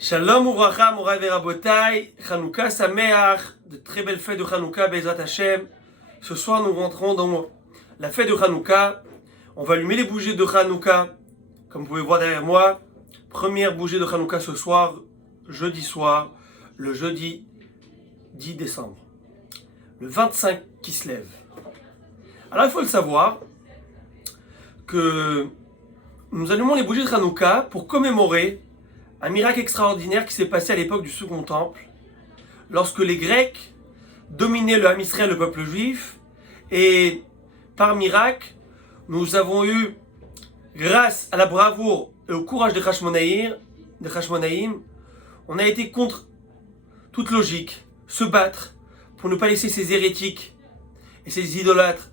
Shalom Uvracha, Morai Verabotai, Hanouka Sameach, de très belles fêtes de Hanouka, Bezrat Hashem. Ce soir, nous rentrons dans la fête de Hanouka. On va allumer les bougies de Hanouka, comme vous pouvez voir derrière moi. Première bougie de Hanouka ce soir, jeudi soir, le jeudi 10 décembre. Le 25 qui se lève. Alors il faut le savoir que nous allumons les bougies de Hanouka pour commémorer un miracle extraordinaire qui s'est passé à l'époque du Second Temple, lorsque les Grecs dominaient le Ham Israël, le peuple juif, et par miracle, nous avons eu, grâce à la bravoure et au courage des Hashmonaïm, on a été contre toute logique, se battre pour ne pas laisser ces hérétiques et ces idolâtres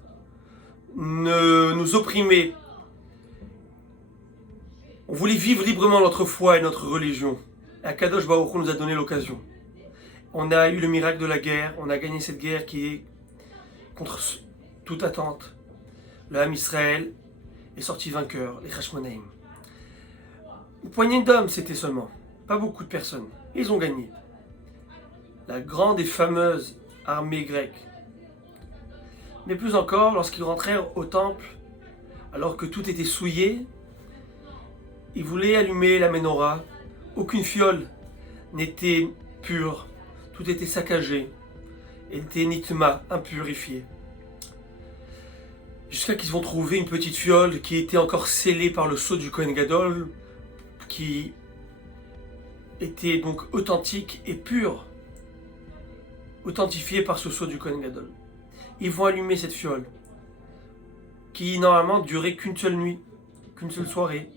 nous opprimer. On voulait vivre librement notre foi et notre religion. Et Akadosh Baruch Hu nous a donné l'occasion. On a eu le miracle de la guerre, on a gagné cette guerre qui est contre toute attente. Le Ham Israël est sorti vainqueur, les Hashmonaïm. Une poignée d'hommes c'était seulement, pas beaucoup de personnes. Ils ont gagné. La grande et fameuse armée grecque. Mais plus encore, lorsqu'ils rentrèrent au temple, alors que tout était souillé, ils voulaient allumer la menorah. Aucune fiole n'était pure. Tout était saccagé. Elle était nitma, impurifiée. Jusqu'à qu'ils vont trouver une petite fiole qui était encore scellée par le sceau du Kohen Gadol, qui était donc authentique et pure, authentifiée par ce sceau du Kohen Gadol. Ils vont allumer cette fiole, qui normalement durait qu'une seule nuit, qu'une seule soirée.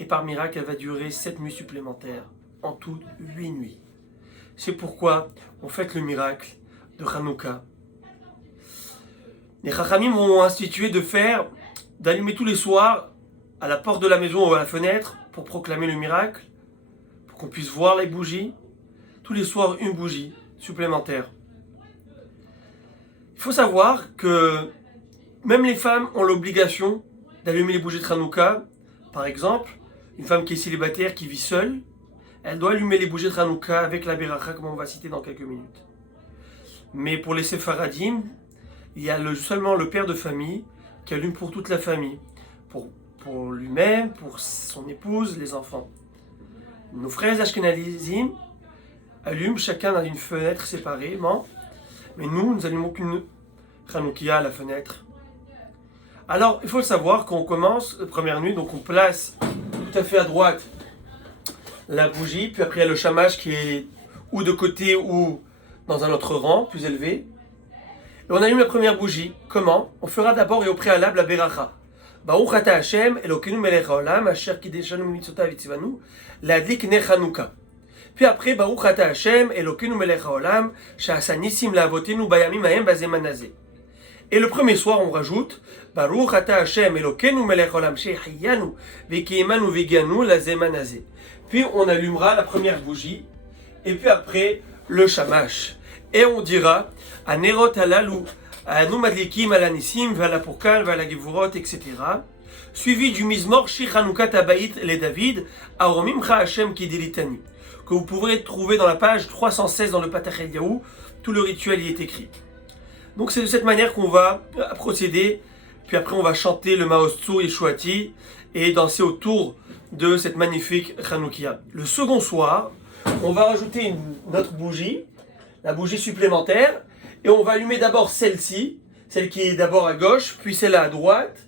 Et par miracle, elle va durer 7 nuits supplémentaires. En tout, 8 nuits. C'est pourquoi on fête le miracle de Hanouka. Les Chachamim ont institué d'allumer tous les soirs à la porte de la maison ou à la fenêtre pour proclamer le miracle, pour qu'on puisse voir les bougies. Tous les soirs, une bougie supplémentaire. Il faut savoir que même les femmes ont l'obligation d'allumer les bougies de Hanouka. Par exemple, une femme qui est célibataire, qui vit seule, elle doit allumer les bougies de Hanouka avec la Beracha, comme on va citer dans quelques minutes. Mais pour les Séfaradim, il y a seulement le père de famille qui allume pour toute la famille, pour lui-même, pour son épouse, les enfants. Nos frères Ashkenazim allument chacun dans une fenêtre séparément, mais nous allumons qu'une Hanoukia à la fenêtre. Alors, il faut le savoir qu'on commence la première nuit, donc on place tout à fait à droite la bougie, puis après il y a le shamash qui est ou de côté ou dans un autre rang, plus élevé. Et on allume la première bougie. Comment? On fera d'abord et au préalable la beracha. Baruch ata Hashem, Elokeinu melech haolam, asher kideshanu mitzvotav v'tzivanu, le'adlik ner Hanouka. Puis après, Baruch ata Hashem, Elokeinu melech haolam, she'asa nisim la'avotenu bayamim hahem bazeman hazeh. Et le premier soir, on rajoute Baruch ata Hashem Elokeinu melech haolam she'hiyanu v'kiyemanu v'gianu lazeman hazeh. Puis on allumera la première bougie, et puis après le shamash. Et on dira Anerot halalu anu madlikim ala nisim ve'ala purkan ve'ala gevurot, etc. Suivi du mizmor Shir Hanouka Tabaït le David Aromimcha Hashem Kidilitani, que vous pourrez trouver dans la page 316 dans le Patach Eliyahu. Tout le rituel y est écrit. Donc c'est de cette manière qu'on va procéder, puis après on va chanter le Maoz Tzur Yeshuati et danser autour de cette magnifique Hanoukia. Le second soir, on va rajouter une autre bougie, la bougie supplémentaire, et on va allumer d'abord celle-ci, celle qui est d'abord à gauche, puis celle-là à droite.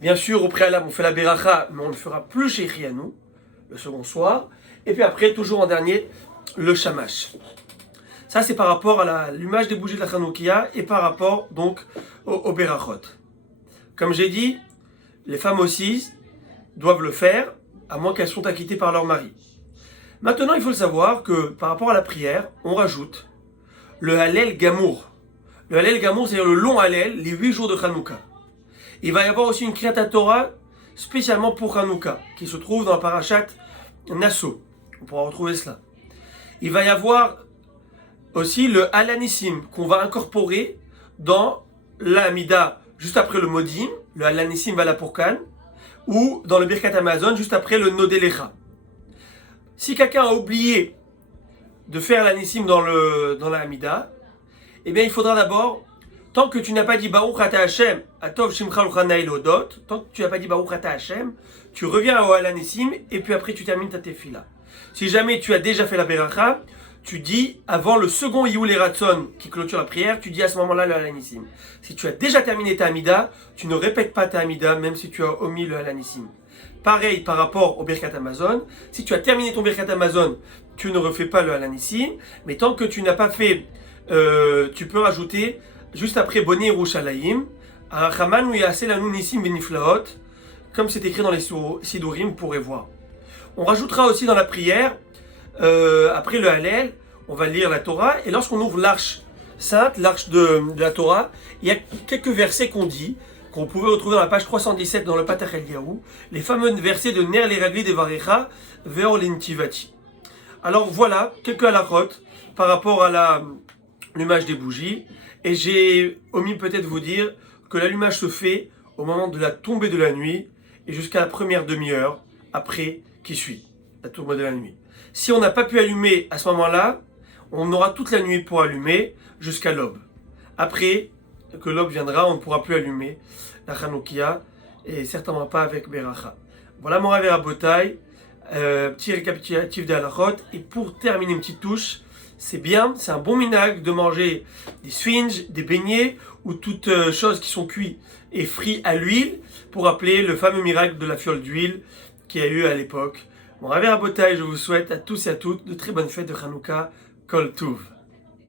Bien sûr, au préalable, on fait la Beracha, mais on ne fera plus chez Rianou, le second soir, et puis après, toujours en dernier, le Shamash. Ça, c'est par rapport à l'allumage des bougies de la Hanoukia et par rapport donc au Berachot. Comme j'ai dit, les femmes aussi doivent le faire, à moins qu'elles soient acquittées par leur mari. Maintenant, il faut le savoir que par rapport à la prière, on rajoute le Hallel Gamour. Le Hallel Gamour, c'est-à-dire le long Hallel, les 8 jours de Hanouka. Il va y avoir aussi une Kriyat Torah spécialement pour Hanouka, qui se trouve dans la parashat Nasso. On pourra retrouver cela. Il va y avoir aussi le Alanissim qu'on va incorporer dans l'Amida juste après le Modim, le Alanissim Vala Purkan, ou dans le Birkat Hamazon juste après le Nodelecha. Si quelqu'un a oublié de faire la Nissim dans la Hamida, eh bien il faudra d'abord, tant que tu n'as pas dit Baruch Ata Hashem, Atov Shimcha Luchana Elodot, tant que tu n'as pas dit Baruch Ata Hashem, tu reviens à la Nissim et puis après tu termines ta tefila. Si jamais tu as déjà fait la Beracha, tu dis avant le second Yihul Ratson qui clôture la prière, tu dis à ce moment-là le Halanissim. Si tu as déjà terminé ta Hamida, tu ne répètes pas ta Hamida même si tu as omis le Halanissim. Pareil par rapport au Birkat Hamazon, si tu as terminé ton Birkat Hamazon, tu ne refais pas le Halanissim, mais tant que tu n'as pas fait, tu peux rajouter juste après Boni Yerushalayim, Arachaman ou Yaseh Lanu Nissim Beniflaot, comme c'est écrit dans les Sidurim, vous pourrez voir. On rajoutera aussi dans la prière, après le Hallel, on va lire la Torah, et lorsqu'on ouvre l'arche sainte, l'arche de la Torah, il y a quelques versets qu'on pouvait retrouver dans la page 317 dans le Patach Eliyahu, les fameux versets de Ner Leragli de Varecha, Veor Lentivati. Alors voilà, quelques halachot par rapport à l'allumage des bougies, et j'ai omis peut-être vous dire que l'allumage se fait au moment de la tombée de la nuit, et jusqu'à la première demi-heure après qui suit la tombée de la nuit. Si on n'a pas pu allumer à ce moment-là, on aura toute la nuit pour allumer jusqu'à l'aube. Après que l'aube viendra, on ne pourra plus allumer la Hanoukia et certainement pas avec Beracha. Voilà mon Rav et Rabotai, petit récapitulatif de halachot. Et pour terminer, une petite touche, c'est bien, c'est un bon minag de manger des sphinges, des beignets ou toutes choses qui sont cuites et frites à l'huile pour rappeler le fameux miracle de la fiole d'huile qu'il y a eu à l'époque. Mon Rav et Rabotai, je vous souhaite à tous et à toutes de très bonnes fêtes de Hanouka. Kol Tuv.